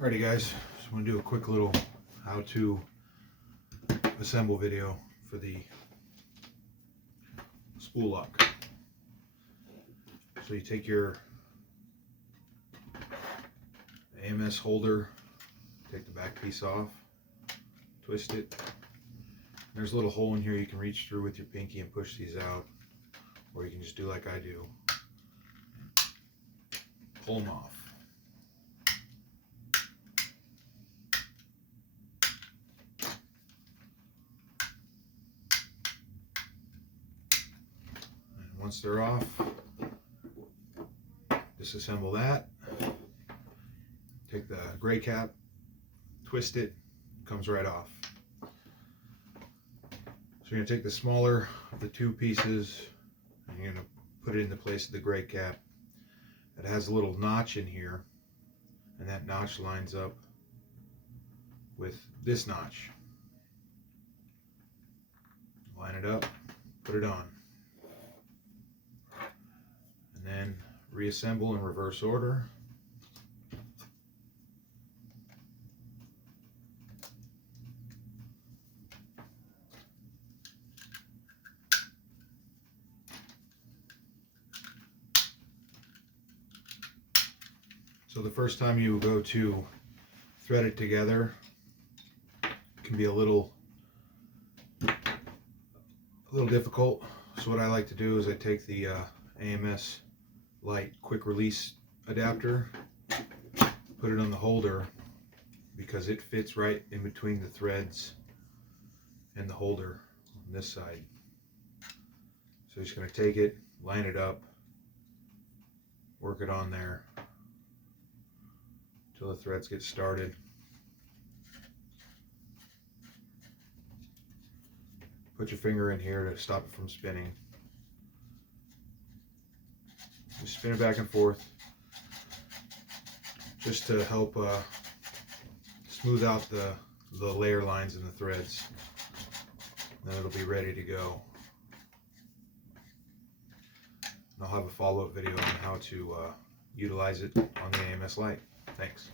Alrighty guys, just want to do a quick little how to assemble video for the spool lock. So you take your AMS holder, take the back piece off, twist it. There's a little hole in here you can reach through with your pinky and push these out, or you can just do like I do, pull them off. Once they're off, disassemble that, take the gray cap, twist it, comes right off. So you're going to take the smaller of the two pieces and you're going to put it in the place of the gray cap. It has a little notch in here, and that notch lines up with this notch. Line it up, put it on. And then reassemble in reverse order. So the first time you go to thread it together, it can be a little difficult. So what I like to do is I take the AMS lite quick release adapter, put it on the holder because it fits right in between the threads and the holder on this side. So you're just going to take it, line it up, work it on there until the threads get started. Put your finger in here to stop it from spinning. Just spin it back and forth just to help smooth out the layer lines in the threads. Then it'll be ready to go. And I'll have a follow-up video on how to utilize it on the AMS lite. Thanks.